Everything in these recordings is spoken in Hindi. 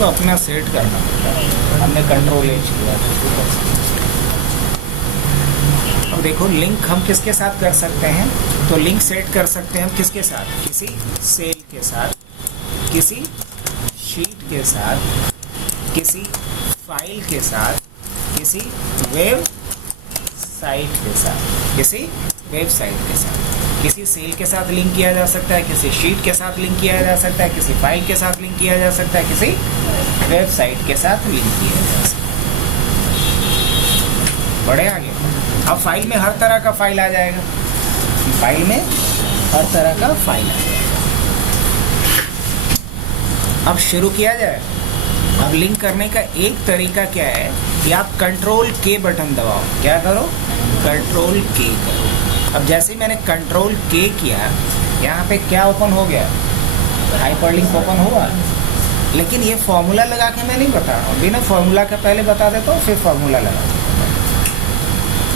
तो अपना सेट करना पड़ता है। हमने कंट्रोल एच किया। अब देखो लिंक हम किसके साथ कर सकते हैं, तो लिंक सेट कर सकते हैं हम किसके साथ, किसी सेल के साथ, किसी शीट के साथ, किसी फाइल के साथ, किसी वेब साइट के साथ, किसी वेबसाइट के साथ, किसी सेल के साथ लिंक किया जा सकता है, किसी शीट के साथ लिंक किया जा सकता है, किसी फाइल के साथ लिंक किया जा सकता है, किसी वेबसाइट के साथ लिंक किया जा सकता है। बढ़े आगे। अब फाइल में हर तरह का फाइल आ जाएगा, फाइल में हर तरह का फाइल आ जाएगा। अब शुरू किया जाए। अब लिंक करने का एक तरीका क्या है कि आप कंट्रोल के बटन दबाओ। क्या करो, कंट्रोल के करो। अब जैसे ही मैंने कंट्रोल के किया, यहाँ पे क्या ओपन हो गया, हाइपरलिंक ओपन हुआ। लेकिन ये फॉर्मूला लगा के मैं नहीं बता रहा हूँ, बिना फॉर्मूला के पहले बता देता हूँ, फिर फॉर्मूला लगा देता हूँ।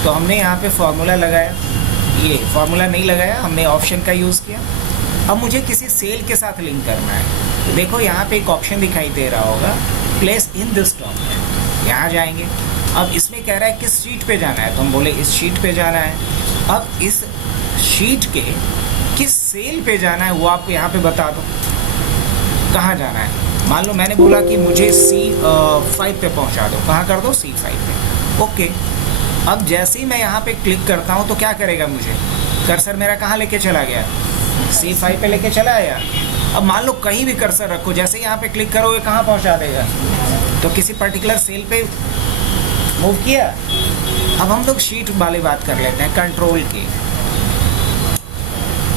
तो हमने यहाँ पे फॉर्मूला लगाया, ये फॉर्मूला नहीं लगाया, हमने ऑप्शन का यूज़ किया। अब मुझे किसी सेल के साथ लिंक करना है, तो देखो यहाँ पे एक ऑप्शन दिखाई दे रहा होगा, प्लेस इन दिस डॉक्यूमेंट। यहाँ जाएंगे। अब इसमें कह रहा है किस शीट पे जाना है, तो हम बोले इस शीट पे जाना है। अब इस शीट के किस सेल पे जाना है वो आपको यहाँ पे बता दो कहाँ जाना है। मान लो मैंने बोला कि मुझे C5 पे पहुँचा दो, कहाँ कर दो, C5 पे। ओके। अब जैसे ही मैं यहाँ पे क्लिक करता हूँ तो क्या करेगा, मुझे कर्सर मेरा कहाँ लेके चला गया, C5 पे लेके चला आया। अब मान लो कहीं भी कर्सर रखो, जैसे यहाँ पे क्लिक करोगे कहाँ पहुँचा देगा, तो किसी पर्टिकुलर सेल पे मूव किया। अब हम लोग शीट वाली बात कर लेते हैं, कंट्रोल के।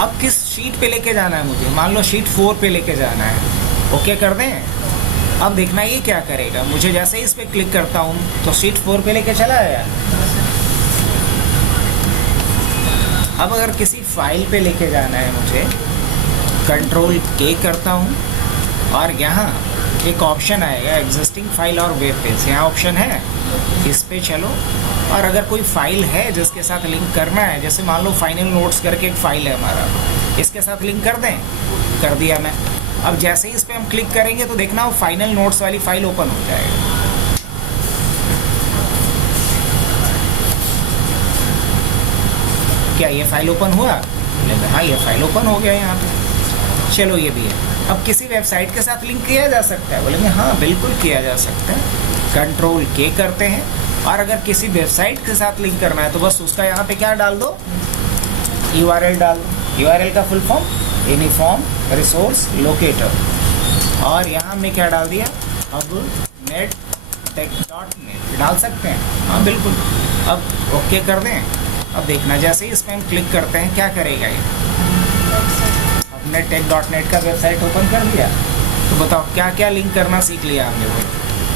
अब किस शीट पे लेके जाना है मुझे, मान लो शीट 4 पे लेके जाना है। ओके कर दें। अब देखना ये क्या करेगा, मुझे जैसे ही इस पे क्लिक करता हूँ तो शीट 4 पे लेके चला आया। अब अगर किसी फाइल पे लेके जाना है मुझे, कंट्रोल के करता हूँ और यहाँ एक ऑप्शन आएगा एग्जिस्टिंग फाइल और वेब पेज, यहाँ ऑप्शन है, इस पे चलो। और अगर कोई फाइल है जिसके साथ लिंक करना है, जैसे मान लो फाइनल नोट्स करके एक फाइल है हमारा, इसके साथ लिंक कर दें, कर दिया मैं। अब जैसे ही इस पर हम क्लिक करेंगे तो देखना वो फाइनल नोट्स वाली फाइल ओपन हो जाएगा। क्या ये फाइल ओपन हुआ, हाँ ये फाइल ओपन हो गया यहाँ पे। चलो ये भी है। अब किसी वेबसाइट के साथ लिंक किया जा सकता है, बोलेंगे हाँ बिल्कुल किया जा सकता है। कंट्रोल के करते हैं और अगर किसी वेबसाइट के साथ लिंक करना है तो बस उसका यहाँ पे क्या डाल दो, URL डाल दो। URL का full form uniform resource locator, और यहाँ हमने क्या डाल दिया, अब netTech.net डाल सकते हैं, हाँ बिल्कुल। अब ओके कर दें। अब देखना जैसे ही इसमें हम क्लिक करते हैं क्या करेगा ये, हमने tech.net का वेबसाइट ओपन कर दिया। तो बताओ क्या क्या लिंक करना सीख लिया हमने, वो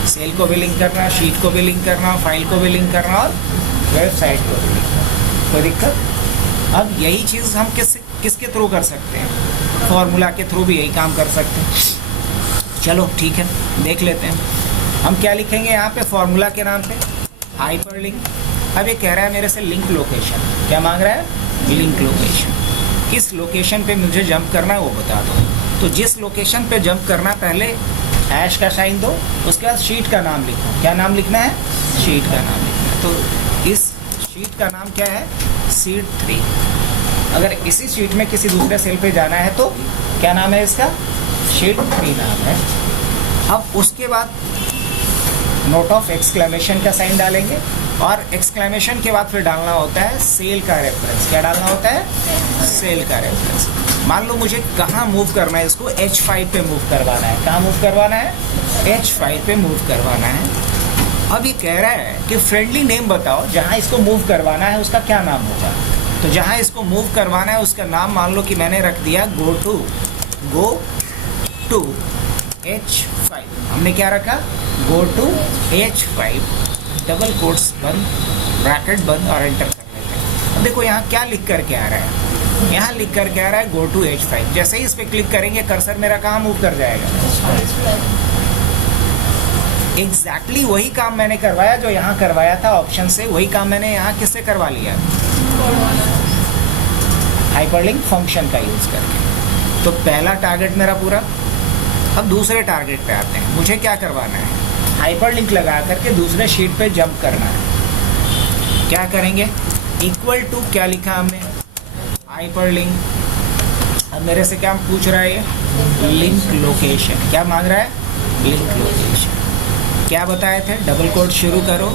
सेल को भी लिंक करना, शीट को भी लिंक करना, फाइल को भी लिंक करना और वेबसाइट को भी लिंक करना। कोई दिक्कत। अब यही चीज़ हम किसके थ्रू कर सकते हैं, फॉर्मूला के थ्रू भी यही काम कर सकते हैं। चलो ठीक है, देख लेते हैं हम क्या लिखेंगे यहाँ पे फॉर्मूला के नाम पे, हाइपरलिंक। अब ये कह रहा है मेरे से लिंक लोकेशन, क्या मांग रहा है, लिंक लोकेशन। किस लोकेशन पे मुझे जंप करना है वो बता दो। तो जिस लोकेशन पे जंप करना, पहले हैश का साइन दो, उसके बाद शीट का नाम लिखो। क्या नाम लिखना है, शीट का नाम लिखना है। तो इस शीट का नाम क्या है, शीट 3। अगर इसी शीट में किसी दूसरे सेल पे जाना है तो क्या नाम है इसका, शीट 3 नाम है। अब उसके बाद नोट ऑफ एक्सक्लेमेशन का साइन डालेंगे और एक्सक्लेमेशन के बाद फिर डालना होता है सेल का रेफरेंस। क्या डालना होता है, सेल का रेफरेंस। मान लो मुझे कहाँ मूव करना है, इसको H5 पे मूव करवाना है। कहाँ मूव करवाना है, H5 पे मूव करवाना है। अब ये कह रहा है कि फ्रेंडली नेम बताओ, जहाँ इसको मूव करवाना है उसका क्या नाम होगा। तो जहाँ इसको मूव करवाना है उसका नाम मान लो कि मैंने रख दिया गो टू H5। हमने क्या रखा, go to H5, double quotes बंद, ब्रैकेट बंद और एंटर कर लेते हैं। अब देखो यहाँ क्या लिख करके आ रहा है, यहाँ लिख करके आ रहा है गो टू H5। जैसे ही इस पर क्लिक करेंगे कर्सर मेरा कहाँ मूव कर जाएगा, एग्जैक्टली वही काम मैंने करवाया जो यहाँ करवाया था ऑप्शन से, वही काम मैंने यहाँ किससे करवा लिया, हाइपरलिंक फंक्शन का यूज करके। तो पहला टारगेट मेरा पूरा अब दूसरे टारगेट पे आते हैं। मुझे क्या करवाना है, हाइपरलिंक लगा करके दूसरे शीट पे जंप करना है। क्या करेंगे, इक्वल टू क्या लिखा हमने, हाइपरलिंक। अब मेरे से क्या पूछ रहा है ये, लिंक लोकेशन। क्या मांग रहा है, लिंक लोकेशन। क्या बताए थे, डबल कोट शुरू करो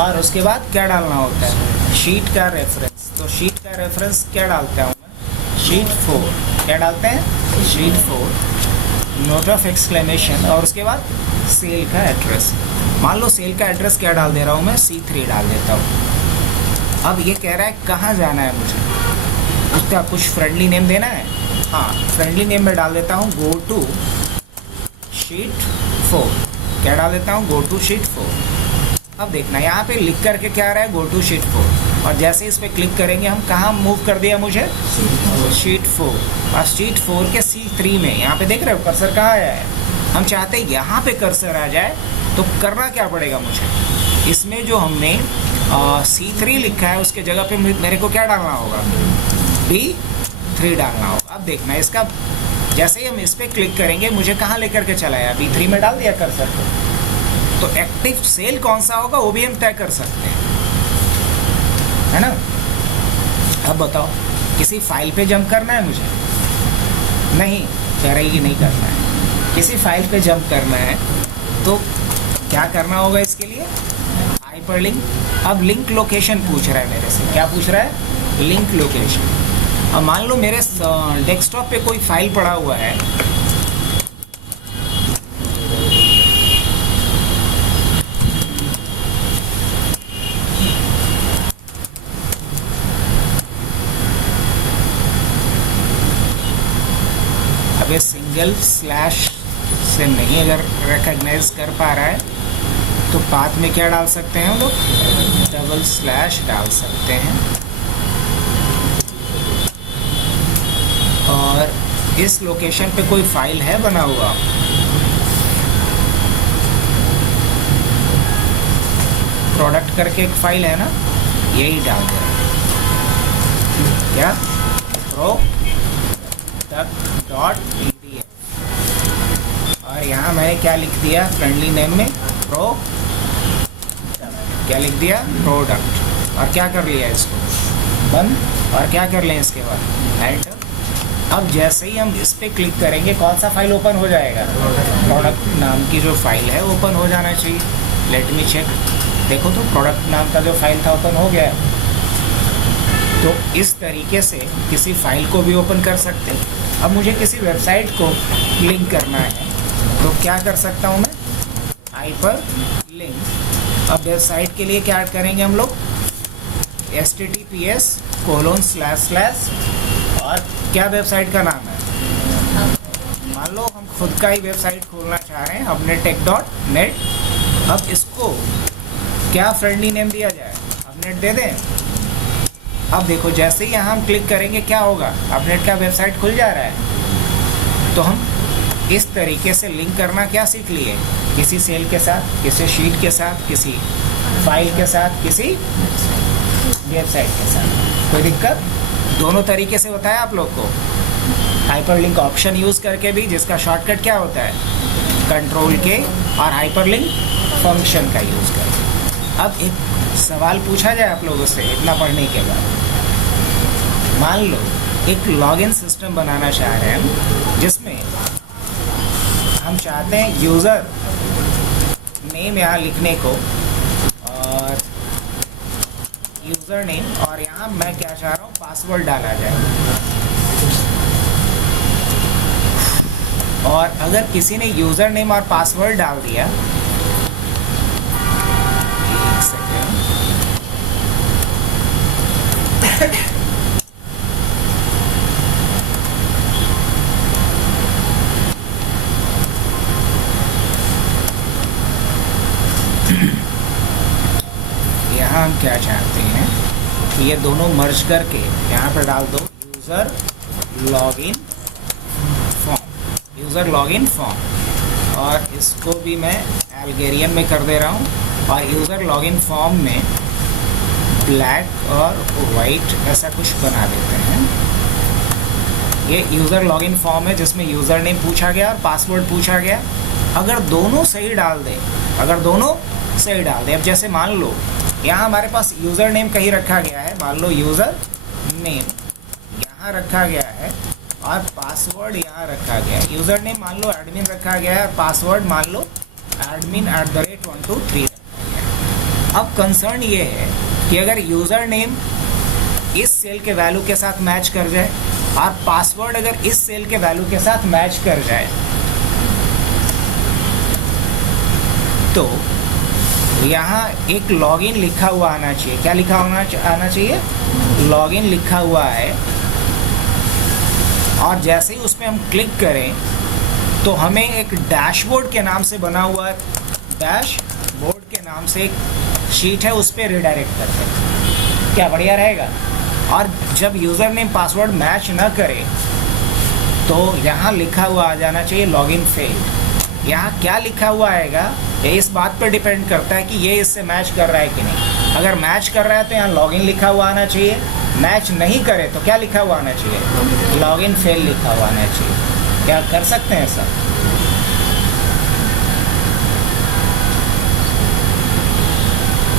और उसके बाद क्या डालना होता है, शीट का रेफरेंस। तो शीट का रेफरेंस क्या डालता हूँ मैं, शीट 4। क्या डालते हैं, शीट 4, नोट ऑफ एक्सक्लेमेशन, और उसके बाद सेल का एड्रेस। मान लो सेल का एड्रेस क्या डाल दे रहा हूँ मैं, C3 डाल देता हूँ। अब ये कह रहा है कहाँ जाना है मुझे, उसका कुछ फ्रेंडली नेम देना है। हाँ, फ्रेंडली नेम में डाल देता हूँ गो टू शीट 4। क्या डाल देता हूँ, गो टू शीट 4। अब देखना यहाँ पे लिख करके क्या आ रहा है, गो टू शीट 4, और जैसे इस पर क्लिक करेंगे हम कहाँ मूव कर दिया मुझे, शीट 4। और शीट 4 के C3 में यहाँ पे देख रहे हो कर्सर कहाँ आया है। हम चाहते हैं यहाँ पे कर्सर आ जाए, तो करना क्या पड़ेगा मुझे, इसमें जो हमने C3 लिखा है उसके जगह पे मेरे को क्या डालना होगा, B3 डालना होगा। अब देखना इसका, जैसे ही हम इस पर क्लिक करेंगे मुझे कहाँ लेकर के चला है, B3 में डाल दिया कर्सर को। तो एक्टिव सेल कौन सा होगा वो भी हम तय कर सकते हैं, है ना। अब बताओ, किसी फाइल पे जंप करना है मुझे, नहीं करेगी, नहीं करना है। किसी फाइल पे जंप करना है तो क्या करना होगा इसके लिए, हाइपरलिंक। अब लिंक लोकेशन पूछ रहा है मेरे से, क्या पूछ रहा है, लिंक लोकेशन। अब मान लो मेरे डेस्कटॉप पे कोई फाइल पड़ा हुआ है, अब ये सिंगल स्लैश से नहीं अगर रिकॉग्नाइज कर पा रहा है तो पाथ में क्या डाल सकते हैं हम लोग, डबल स्लैश डाल सकते हैं। और इस लोकेशन पे कोई फाइल है बना हुआ, प्रोडक्ट करके एक फाइल है ना, यही डाल दें। क्या, product.pdf, और यहाँ मैंने क्या लिख दिया, फ्रेंडली नेम में क्या लिख दिया, प्रोडक्ट। और क्या कर लिया इसको बंद, और क्या कर लें इसके बाद एंटर। अब जैसे ही हम इस पर क्लिक करेंगे कौन सा फाइल ओपन हो जाएगा, प्रोडक्ट नाम की जो फाइल है ओपन हो जाना चाहिए। लेट मी चेक, देखो तो प्रोडक्ट नाम का जो फाइल था ओपन हो गया। तो इस तरीके से किसी फाइल को भी ओपन कर सकते हैं। अब मुझे किसी वेबसाइट को लिंक करना है तो क्या कर सकता हूँ मैं, हाइपर लिंक। अब वेबसाइट के लिए क्या करेंगे हम लोग, https:// और क्या वेबसाइट का नाम है, मान लो हम खुद का ही वेबसाइट खोलना चाह रहे हैं, अपनेट.net। अब इसको क्या फ्रेंडली नेम दिया जाए, अपनेट दे दें। अब देखो जैसे ही यहाँ हम क्लिक करेंगे क्या होगा, अपनेट का वेबसाइट खुल जा रहा है। तो हम इस तरीके से लिंक करना क्या सीख लिए, किसी सेल के साथ, किसी शीट के साथ, किसी फाइल के साथ, किसी वेबसाइट के साथ। कोई दिक्कत, दोनों तरीके से होता है आप लोग को। हाइपरलिंक ऑप्शन यूज़ करके भी, जिसका शॉर्टकट क्या होता है, कंट्रोल के, और हाइपरलिंक फंक्शन का यूज़ करके। अब एक सवाल पूछा जाए आप लोगों से इतना पढ़ने के बाद, मान लो एक लॉगिन सिस्टम बनाना चाह रहे हैं जिसमें हम चाहते हैं यूज़र नेम यहाँ लिखने को, और यूज़र नेम, और यहाँ मैं क्या चाह रहा हूँ, पासवर्ड डाला जाए। और अगर किसी ने यूज़र नेम और पासवर्ड डाल दिया, एक सेकेंड, यहाँ हम क्या चाहते हैं कि ये दोनों मर्ज करके यहाँ पर डाल दो, यूज़र लॉगिन फॉर्म, और इसको भी मैं अल्गेरियन में कर दे रहा हूँ। और यूज़र लॉगिन फॉर्म में ब्लैक और वाइट ऐसा कुछ बना देते हैं। ये यूज़र लॉगिन फॉर्म है जिसमें यूज़र नेम पूछा गया और पासवर्ड पूछा गया। अगर दोनों सही डाल दें, अब जैसे मान लो यहाँ हमारे पास यूज़र नेम कहीं रखा गया है, मान लो यूज़र नेम यहाँ रखा गया है और पासवर्ड यहाँ रखा गया है। यूज़र नेम मान लो एडमिन रखा गया है और पासवर्ड मान लो admin@123 रखा गया है। अब कंसर्न ये है कि अगर यूज़र नेम इस सेल के वैल्यू के साथ मैच कर जाए और पासवर्ड अगर इस सेल के वैल्यू के साथ मैच कर जाए तो यहाँ एक लॉगिन लिखा हुआ आना चाहिए। क्या लिखा आना चाहिए? लॉगिन लिखा हुआ है। और जैसे ही उसमें हम क्लिक करें तो हमें एक डैशबोर्ड के नाम से बना हुआ डैशबोर्ड के नाम से एक शीट है, उस पर रिडायरेक्ट करते हैं। क्या बढ़िया रहेगा? और जब यूज़र नेम पासवर्ड मैच ना करे तो यहाँ लिखा हुआ आ जाना चाहिए लॉगिन फेल्ड। यहाँ क्या लिखा हुआ आएगा ये इस बात पर डिपेंड करता है कि ये इससे मैच कर रहा है कि नहीं। अगर मैच कर रहा है तो यहाँ लॉगिन लिखा हुआ आना चाहिए, मैच नहीं करे तो क्या लिखा हुआ आना चाहिए? लॉगिन फेल लिखा हुआ आना चाहिए। क्या कर सकते हैं ऐसा?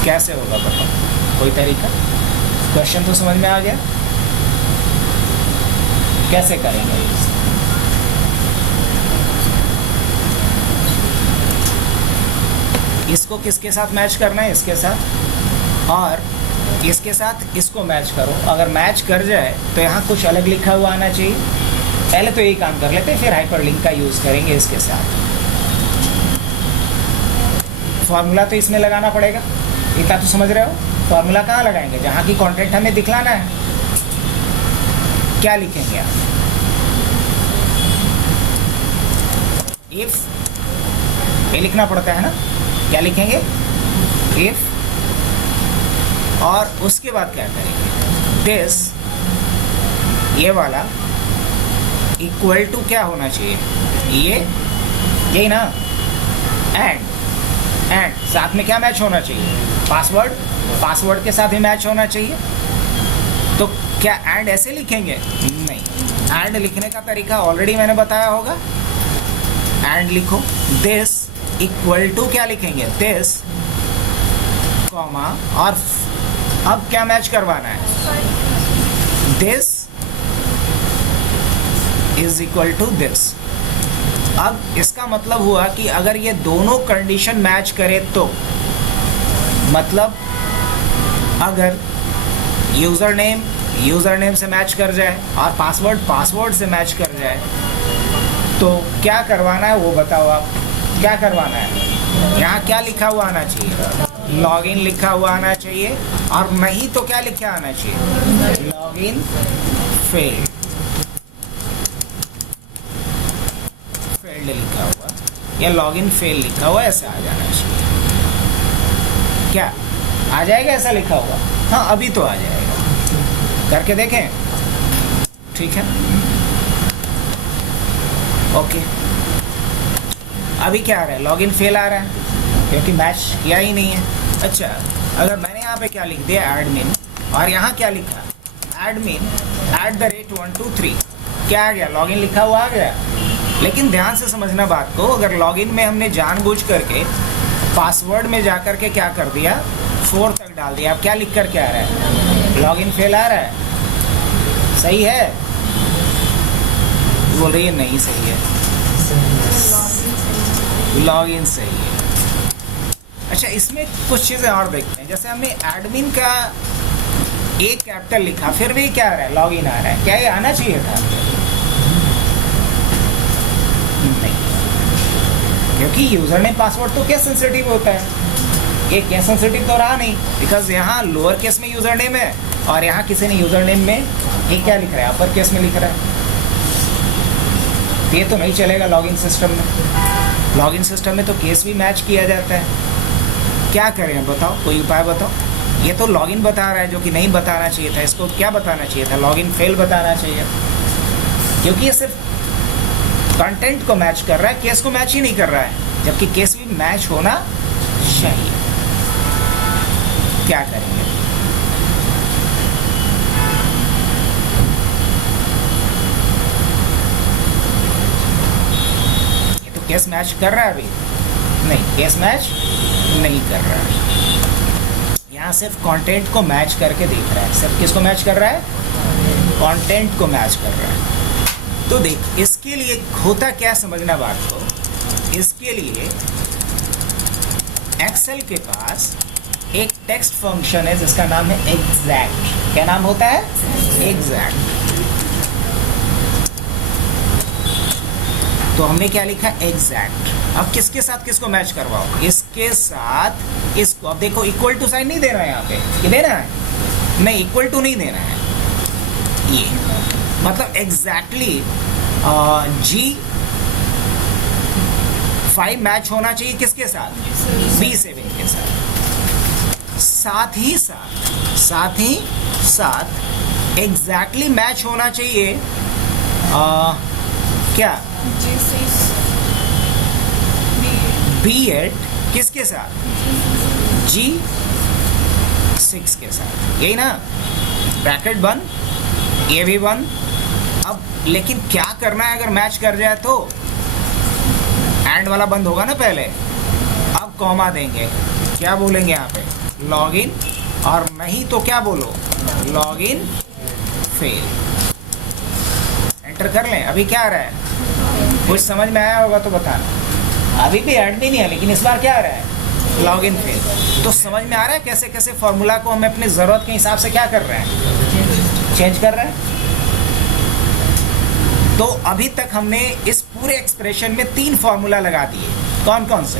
कैसे होगा बताओ, कोई तरीका? क्वेश्चन तो समझ में आ गया? कैसे करेंगे इसे? इसको किसके साथ मैच करना है? इसके साथ, और इसके साथ इसको मैच करो। अगर मैच कर जाए तो यहाँ कुछ अलग लिखा हुआ आना चाहिए। पहले तो यही काम कर लेते हैं, फिर हाइपरलिंक का यूज़ करेंगे इसके साथ। फॉर्मूला तो इसमें लगाना पड़ेगा, इतना तो समझ रहे हो। फॉर्मूला कहाँ लगाएंगे? जहाँ की कंटेंट हमें दिखलाना है। क्या लिखेंगे आप? इफ, ये लिखना पड़ता है ना। क्या लिखेंगे? इफ, और उसके बाद क्या करेंगे? दिस, ये वाला इक्वल टू क्या होना चाहिए? यही ना। एंड साथ में क्या मैच होना चाहिए? पासवर्ड के साथ ही मैच होना चाहिए। तो क्या एंड ऐसे लिखेंगे? नहीं, एंड लिखने का तरीका ऑलरेडी मैंने बताया होगा। एंड लिखो, दिस इक्वल टू क्या लिखेंगे? दिस कॉमा, और अब क्या मैच करवाना है? This is equal to this. अब इसका मतलब हुआ कि अगर ये दोनों कंडीशन मैच करे तो मतलब अगर यूज़र नेम से मैच कर जाए और पासवर्ड से मैच कर जाए तो क्या करवाना है वो बताओ आप। क्या करवाना है? यहाँ क्या लिखा हुआ आना चाहिए? लॉगिन लिखा हुआ आना चाहिए, और नहीं तो क्या लिखा आना चाहिए? लॉगिन फेल्ड लिखा हुआ या लॉगिन फेल लिखा हुआ ऐसे आ जाना चाहिए। क्या आ जाएगा ऐसा लिखा हुआ? हाँ, अभी तो आ जाएगा। करके देखें, ठीक है? ओके, अभी क्या आ रहा है? लॉगिन फेल आ रहा है क्योंकि मैच किया ही नहीं है। अच्छा, अगर मैंने यहाँ पे क्या लिख दिया? एडमिन, और यहाँ क्या लिखा? admin@123, क्या आ गया? लॉगिन लिखा हुआ आ गया। लेकिन ध्यान से समझना बात को, अगर लॉगिन में हमने जानबूझ करके पासवर्ड में जाकर के क्या कर दिया? 4 तक डाल दिया। अब क्या लिख कर क्या आ रहा है? लॉगिन फेल आ रहा है। सही है? बोल रही है नहीं सही है। लॉगिन सही है। अच्छा, इसमें कुछ चीज़ें और देखते हैं। जैसे हमने एडमिन का एक कैपिटल लिखा, फिर भी क्या आ रहा है? लॉगिन आ रहा है। क्या ये आना चाहिए था? नहीं, क्योंकि यूज़र नेम पासवर्ड तो केस सेंसिटिव होता है। ये केस सेंसिटिव तो रहा नहीं, बिकॉज यहाँ लोअर केस में यूज़र नेम है और यहाँ किसी ने यूज़र नेम में ये क्या लिख रहा है? अपर केस में लिख रहा है। ये तो नहीं चलेगा लॉगिन सिस्टम में। लॉगिन सिस्टम में तो केस भी मैच किया जाता है। क्या करें बताओ, कोई उपाय बताओ। ये तो लॉगिन बता रहा है जो कि नहीं बताना चाहिए था। इसको क्या बताना चाहिए था? लॉगिन फेल बताना चाहिए, क्योंकि ये सिर्फ कंटेंट को मैच कर रहा है, केस को मैच ही नहीं कर रहा है, जबकि केस भी मैच होना चाहिए। क्या करेंगे? केस मैच कर रहा है अभी? नहीं, केस मैच नहीं कर रहा है। यहाँ सिर्फ कंटेंट को मैच करके देख रहा है। सिर्फ किसको मैच कर रहा है? कंटेंट को मैच कर रहा है। तो देख, इसके लिए होता क्या, समझना बात को। इसके लिए एक्सेल के पास एक टेक्स्ट फंक्शन है जिसका नाम है एग्जैक्ट। क्या नाम होता है? एग्जैक्ट। तो हमने क्या लिखा? एग्जैक्ट। अब किसके साथ किसको मैच करवाओ? इसके साथ इसको। अब देखो, इक्वल टू साइन नहीं देना है यहाँ पे। ये देना है? नहीं, इक्वल टू नहीं देना है। ये मतलब एग्जैक्टली G5 मैच होना चाहिए किसके साथ? B7 के साथ। साथ ही साथ एग्जैक्टली मैच होना चाहिए क्या? B8 किसके साथ? G6 के साथ। यही ना? ब्रैकेट बंद, ये भी बंद। अब लेकिन क्या करना है अगर मैच कर जाए तो? एंड वाला बंद होगा ना पहले। अब कॉमा देंगे, क्या बोलेंगे यहाँ पे? लॉगिन। और नहीं तो क्या बोलो? Login fail. एंटर कर लें। अभी क्या आ रहा है? कुछ समझ में आया होगा तो बताना। अभी भी एड भी नहीं है, लेकिन इस बार क्या आ रहा है? Login fail. तो समझ में आ रहा है कैसे कैसे फॉर्मूला को हम अपनी ज़रूरत के हिसाब से क्या कर रहे हैं? चेंज कर रहे हैं। तो अभी तक हमने इस पूरे एक्सप्रेशन में 3 फॉर्मूला लगा दिए। कौन कौन से?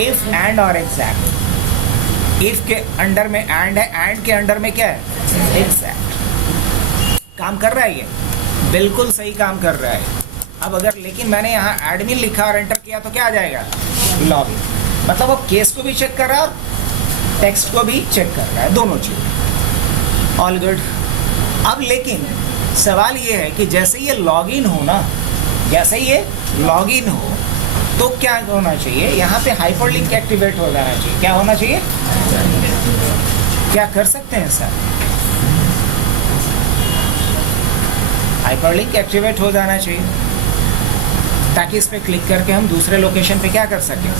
इफ, एंड और एग्जैक्ट। इफ के अंडर में एंड है, एंड के अंडर में क्या है? एग्जैक्ट। काम कर रहा है ये? बिल्कुल सही काम कर रहा है। अब अगर लेकिन मैंने यहाँ एडमिन लिखा और एंटर किया तो क्या आ जाएगा? लॉगिन। मतलब वो केस को भी चेक कर रहा है और टेक्स्ट को भी चेक कर रहा है, दोनों चीज़। All good. अब लेकिन सवाल ये है कि जैसे ये लॉगिन हो ना, जैसे ये लॉगिन हो तो क्या होना चाहिए? यहाँ पे हाइपरलिंक एक्टिवेट हो जाना चाहिए। क्या होना चाहिए? क्या कर सकते हैं सर? हाइपरलिंक एक्टिवेट हो जाना चाहिए ताकि इस पे क्लिक करके हम दूसरे लोकेशन पे क्या कर सकें?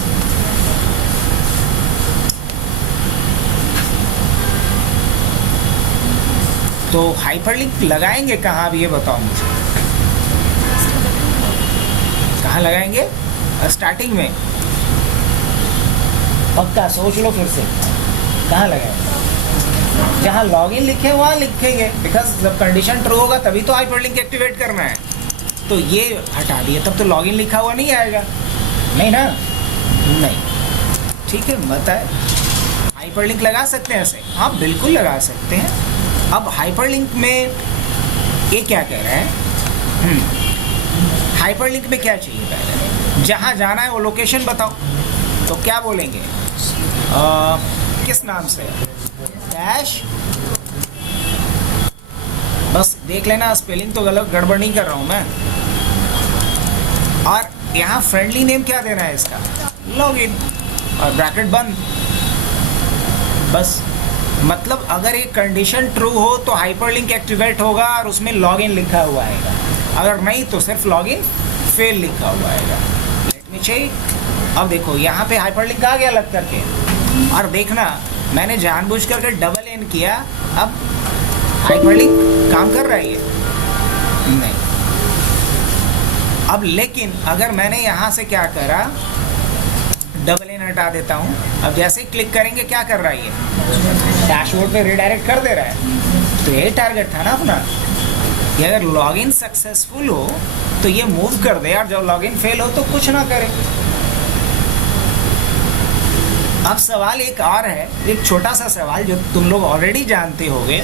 तो हाइपरलिंक लगाएंगे कहाँ? अब ये बताओ मुझे, कहाँ लगाएंगे? स्टार्टिंग में? पक्का सोच लो फिर से, कहाँ लगाएंगे? जहाँ लॉगिन लिखे वहाँ लिखेंगे, बिकॉज जब कंडीशन ट्रू होगा तभी तो हाइपरलिंक एक्टिवेट करना है। तो ये हटा दिए, तब तो लॉगिन लिखा हुआ नहीं आएगा। नहीं ना? नहीं। ठीक है, बताए हाइपरलिंक लगा सकते हैं ऐसे? हाँ बिल्कुल लगा सकते हैं। अब हाइपरलिंक में ये क्या कह रहा है? हाइपरलिंक में क्या चाहिए? पहले जहाँ जाना है वो लोकेशन बताओ। तो क्या बोलेंगे? किस नाम से? डैश। बस देख लेना, स्पेलिंग तो गलत गड़बड़ नहीं कर रहा हूँ मैं। और यहाँ फ्रेंडली नेम क्या देना है इसका? लॉगिन। और ब्रैकेट बंद। बस मतलब अगर एक कंडीशन ट्रू हो तो हाइपरलिंक एक्टिवेट होगा और उसमें लॉगिन लिखा हुआ आएगा। अगर नहीं तो सिर्फ लॉगिन फेल लिखा हुआ आएगा। Let me check. अब देखो यहाँ पे हाइपरलिंक आ गया लग करके। और देखना, मैंने जानबूझ करके डबल एन किया। अब हाइपरलिंक काम कर रहा है ये? नहीं। अब लेकिन अगर मैंने यहाँ से क्या करा, डबल एन हटा देता हूँ। अब जैसे ही क्लिक करेंगे क्या कर रहा है ये? डैशबोर्ड पे रिडायरेक्ट कर दे रहा है। तो ये टारगेट था ना अपना कि अगर लॉगिन सक्सेसफुल हो तो ये मूव कर दे, और जब लॉगिन फेल हो तो कुछ ना करे। अब सवाल एक और है, एक छोटा सा सवाल जो तुम लोग ऑलरेडी जानते होगे।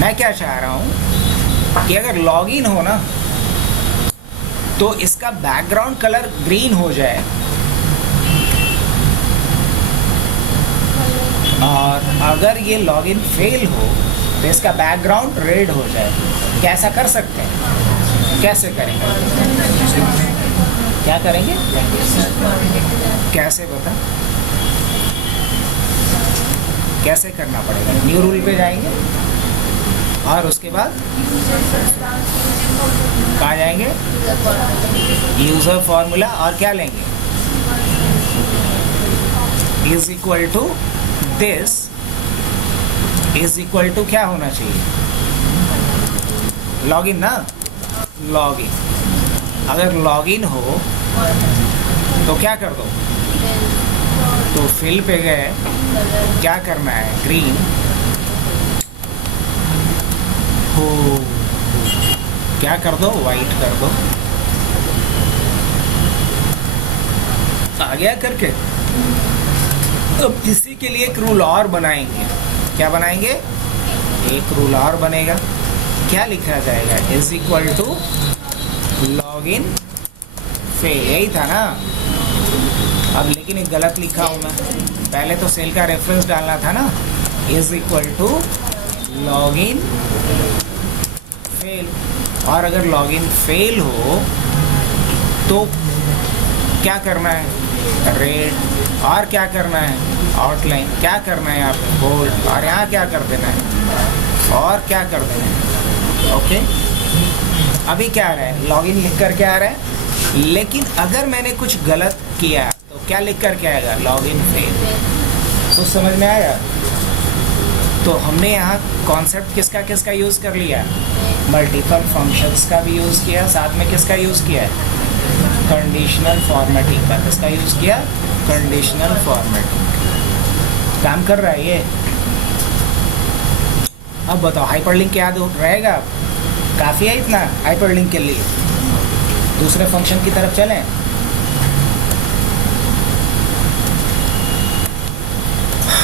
मैं क्या चाह रहा हूँ कि अगर लॉगिन हो ना तो इसका बैकग्राउंड कलर ग्रीन हो जाए और अगर ये लॉगिन फेल हो तो इसका बैकग्राउंड रेड हो जाए। कैसा कर सकते हैं? कैसे करेंगे? क्या करेंगे? कैसे बता? कैसे करना पड़ेगा? न्यू रूल पे जाएंगे। और उसके बाद कहाँ जाएंगे? यूजर फॉर्मूला, और क्या लेंगे? Is equal to this is equal to क्या होना चाहिए? लॉगिन ना, लॉगिन। अगर लॉगिन हो तो क्या कर दो? तो फिल पे गए, क्या करना है? ग्रीन हो, क्या कर दो? वाइट कर दो। आ गया करके। अब इसी के लिए एक रूल और बनाएंगे। क्या बनाएंगे? एक रूल और बनेगा। क्या लिखा जाएगा? Is equal to login fail, यही था ना। अब लेकिन एक गलत लिखा हूँ मैं, पहले तो सेल का रेफरेंस डालना था ना। Is equal to login fail, और अगर लॉगिन फेल हो तो क्या करना है? रेड। और क्या करना है? आउटलाइन। क्या करना है? यहाँ पे बोल्ड। और यहाँ क्या कर देना है? और क्या कर देना है? ओके, अभी क्या आ रहा है? लॉगिन लिख कर के आ रहा है, लेकिन अगर मैंने कुछ गलत किया तो क्या लिख कर के आएगा? Login fail. कुछ समझ में आया? तो हमने यहाँ कॉन्सेप्ट किसका किसका यूज़ कर लिया? मल्टीपल फंक्शंस का भी यूज़ किया, साथ में किसका यूज़ किया? कंडीशनल फॉर्मेटिंग का। किसका यूज़ किया? Conditional formatting. काम कर रहा है ये। अब बताओ, हाइपरलिंक याद रहेगा? काफ़ी है इतना हाइपरलिंक के लिए। दूसरे फंक्शन की तरफ चलें।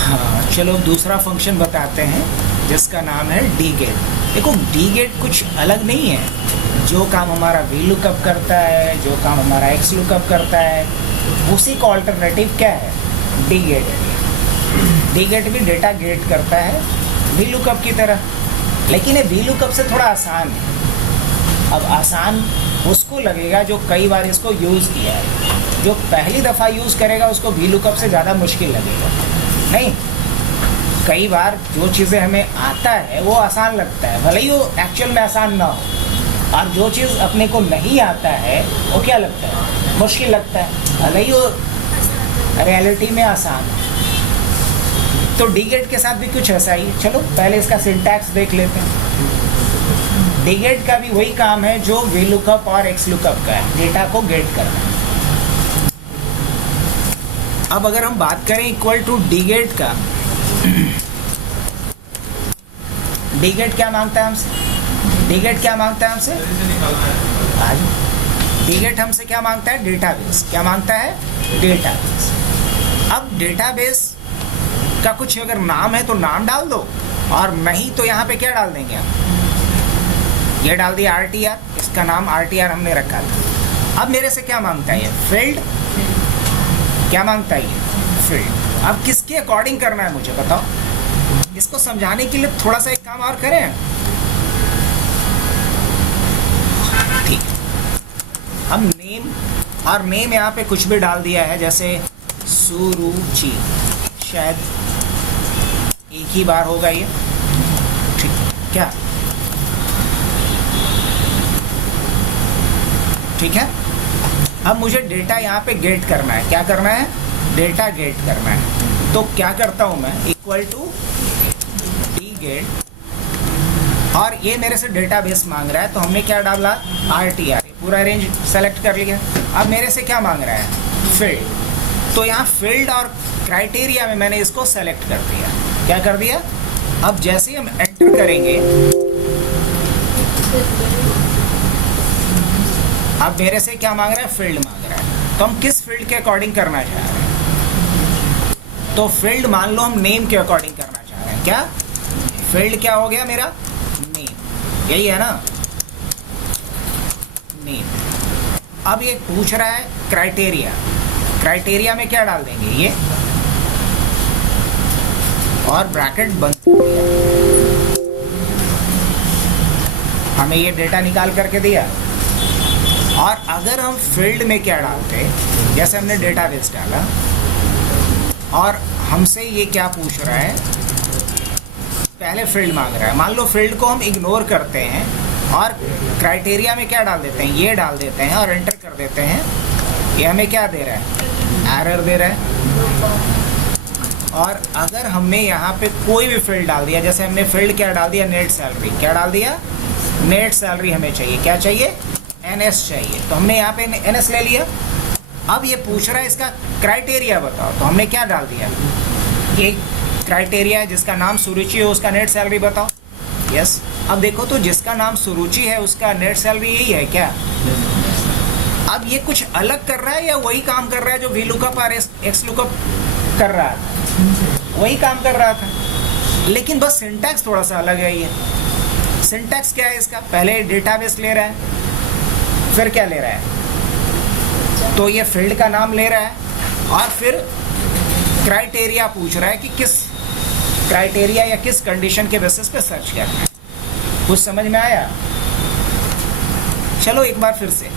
हाँ चलो, दूसरा फंक्शन बताते हैं जिसका नाम है डीगेट। देखो, डीगेट कुछ अलग नहीं है। जो काम हमारा वी लुकअप करता है, जो काम हमारा एक्स लुकअप करता है, उसी का ऑल्टरनेटिव क्या है? डीगेट। डीगेट भी डेटा गेट करता है वी लुकअप की तरह, लेकिन ये वी लुकअप से थोड़ा आसान है। अब आसान उसको लगेगा जो कई बार इसको यूज़ किया है। जो पहली दफ़ा यूज़ करेगा उसको वी लुकअप से ज़्यादा मुश्किल लगेगा। नहीं, कई बार जो चीज़ें हमें आता है वो आसान लगता है, भले ही वो एक्चुअल में आसान ना हो। और जो चीज़ अपने को नहीं आता है वो क्या लगता है? मुश्किल लगता है, भले ही वो रियलिटी में आसान है। तो डीगेट के साथ भी कुछ ऐसा ही है। चलो पहले इसका सिंटैक्स देख लेते हैं। डीगेट का भी वही काम है जो वी लुकअप और एक्स लुकअप का है, डेटा को गेट करना। अब अगर हम बात करें इक्वल टू डीगेट का, डीगेट क्या मांगता है हमसे? डीगेट क्या मांगता है हमसे? डीगेट हमसे क्या मांगता है? डेटाबेस। क्या मांगता है? डेटाबेस। अब डेटाबेस का कुछ अगर नाम है तो नाम डाल दो, और नहीं तो यहाँ पे क्या डाल देंगे हम? ये डाल दिया RTR, इसका नाम RTR हमने रखा था। अब मेरे से क्या मांगता है ये? फील्ड। क्या मांगता है ये? फील्ड। अब किसके अकॉर्डिंग करना है मुझे बताओ? इसको समझाने के लिए थोड़ा सा एक काम और करें। ठीक, अब नेम, और नेम यहाँ पे कुछ भी डाल दिया है, जैसे सुरुचि, शायद एक ही बार होगा ये। ठीक, क्या ठीक है? अब मुझे डेटा यहाँ पे गेट करना है। क्या करना है? डेटा गेट करना है। तो क्या करता हूँ मैं? इक्वल टू डीगेट, और ये मेरे से डेटाबेस मांग रहा है तो हमने क्या डाला? RTR। पूरा रेंज सेलेक्ट कर लिया। अब मेरे से क्या मांग रहा है? फील्ड। तो यहाँ फील्ड और क्राइटेरिया में मैंने इसको सेलेक्ट कर दिया। क्या कर दिया? अब जैसे ही हम एंटर करेंगे, अब मेरे से क्या मांग रहा है? फील्ड मांग रहा है। तो हम किस फील्ड के अकॉर्डिंग करना चाह रहे हैं? तो फील्ड मान लो हम नेम के अकॉर्डिंग करना चाह रहे हैं। क्या फील्ड क्या हो गया मेरा? नेम। यही है ना, नेम। अब ये पूछ रहा है क्राइटेरिया। क्राइटेरिया में क्या डाल देंगे? ये, और ब्रैकेट बंद कर दिया। हमें ये डेटा निकाल करके दिया। और अगर हम फील्ड में क्या डालते, जैसे हमने डेटाबेस डाला, और हमसे ये क्या पूछ रहा है? पहले फील्ड मांग रहा है, मान लो फील्ड को हम इग्नोर करते हैं और क्राइटेरिया में क्या डाल देते हैं, ये डाल देते हैं और एंटर कर देते हैं, ये हमें क्या दे रहा है, एरर दे रहा है। और अगर हमने यहाँ पे कोई भी फील्ड डाल दिया, जैसे हमने फील्ड क्या डाल दिया, नेट सैलरी, क्या डाल दिया, नेट सैलरी हमें चाहिए, क्या चाहिए, एनएस चाहिए, तो हमने यहाँ पे एनएस ले लिया। अब ये पूछ रहा है इसका क्राइटेरिया बताओ, तो हमने क्या डाल दिया, ये क्राइटेरिया है जिसका नाम सुरुचि हो उसका नेट सैलरी बताओ, यस। अब देखो तो जिसका नाम सुरुचि है उसका नेट सैलरी यही है क्या। अब ये कुछ अलग कर रहा है या वही काम कर रहा है जो वी लुकअप और एक्स लुकअप कर रहा था, वही काम कर रहा था, लेकिन बस सिंटैक्स थोड़ा सा अलग है। ये सिंटैक्स क्या है इसका, पहले डेटाबेस ले रहा है, फिर क्या ले रहा है, तो ये फील्ड का नाम ले रहा है और फिर क्राइटेरिया पूछ रहा है कि किस क्राइटेरिया या किस कंडीशन के बेसिस पे सर्च करना है। कुछ समझ में आया। चलो एक बार फिर से,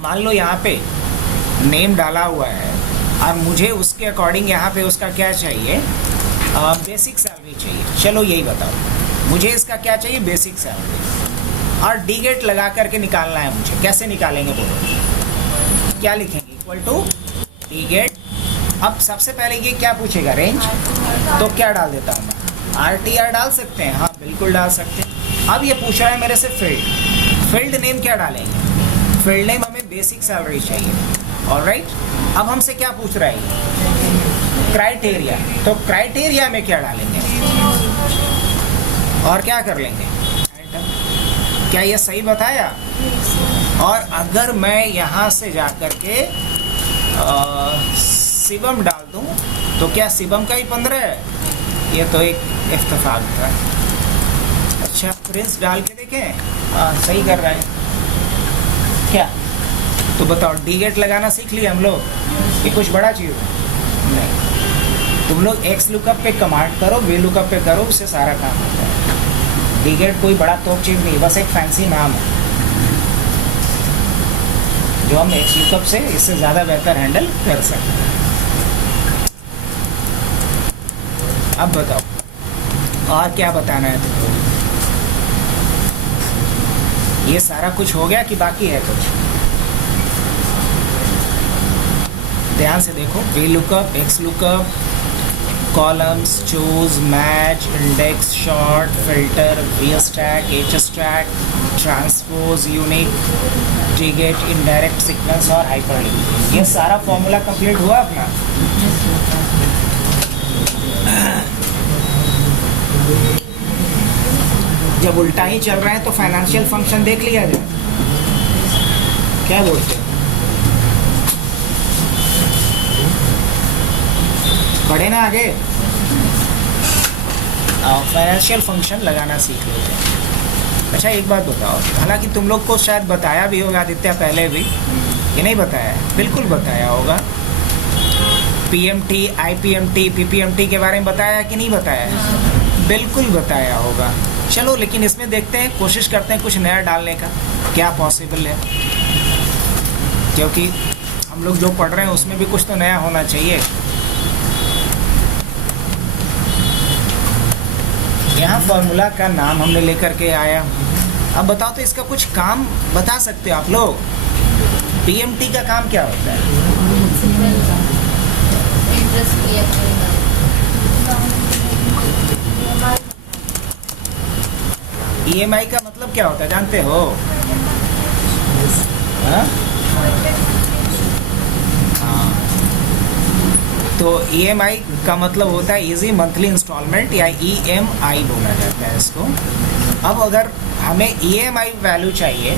मान लो यहाँ पे नेम डाला हुआ है और मुझे उसके अकॉर्डिंग यहाँ पे उसका क्या चाहिए, बेसिक सैलरी चाहिए। चलो यही बताओ, मुझे इसका क्या चाहिए, बेसिक सैलरी, और डी गेट लगा करके निकालना है मुझे। कैसे निकालेंगे बोलो, क्या लिखेंगे, इक्वल टू डी गेट। अब सबसे पहले ये क्या पूछेगा, रेंज, तो क्या डाल देता हूँ मैं, आरटीआर डाल सकते हैं, हाँ बिल्कुल डाल सकते हैं। अब ये पूछ रहा है मेरे से फील्ड नेम क्या डालेंगे, फील्ड नेम हमें बेसिक सैलरी चाहिए, ऑलराइट। अब हमसे क्या पूछ रहा है, क्राइटेरिया, तो क्राइटेरिया में क्या डालेंगे और क्या कर लेंगे, क्या ये सही बताया। और अगर मैं यहाँ से जा कर के शिवम डाल दूँ तो क्या शिवम का ही 15 है, ये तो एक इत्तेफाक था। अच्छा प्रिंस डाल के देखें, हाँ सही कर रहा है क्या। तो बताओ डी गेट लगाना सीख लिया हम लोग, ये कुछ बड़ा चीज़ है नहीं। तुम लोग एक्स लुकअप पे कमांड करो, वी लुकअप पे करो, उससे सारा काम होता है। डी गेट कोई बड़ा तोप चीज़ नहीं, बस एक फैंसी नाम है जो हम एक्स लुकअप से इससे ज़्यादा बेहतर हैंडल कर सकते हैं। अब बताओ और क्या बताना है तुमको, ये सारा कुछ हो गया कि बाकी है कुछ, ध्यान से देखो। V lookup, X lookup, columns, choose, match, index, sort, filter, V stack, H stack, transpose, unique, DGET, indirect sequence और हाइपरलिंक, ये सारा फॉर्मूला कंप्लीट हुआ अपना। जब उल्टा ही चल रहा है तो फाइनेंशियल फंक्शन देख लिया जाए, क्या बोलते हैं, बढ़े ना आगे, फाइनेंशियल फंक्शन लगाना सीख लेते हैं। अच्छा एक बात बताओ, हालांकि तुम लोग को शायद बताया भी होगा आदित्य पहले भी, ये नहीं बताया है, बिल्कुल बताया होगा। पीएमटी, आईपीएमटी, पीपीएमटी के बारे में बताया कि नहीं बताया, बिल्कुल बताया होगा। चलो लेकिन इसमें देखते हैं, कोशिश करते हैं कुछ नया डालने का, क्या पॉसिबल है, क्योंकि हम लोग जो पढ़ रहे हैं उसमें भी कुछ तो नया होना चाहिए। यहाँ फॉर्मूला का नाम हमने लेकर के आया। अब बताओ तो इसका कुछ काम बता सकते हो आप लोग, पीएमटी का काम क्या होता है, ईएमआई का मतलब क्या होता है जानते हो, हाँ? तो ईएमआई का मतलब होता है इजी मंथली इंस्टॉलमेंट या ईएमआई बोला जाता है इसको। अब अगर हमें ईएमआई वैल्यू चाहिए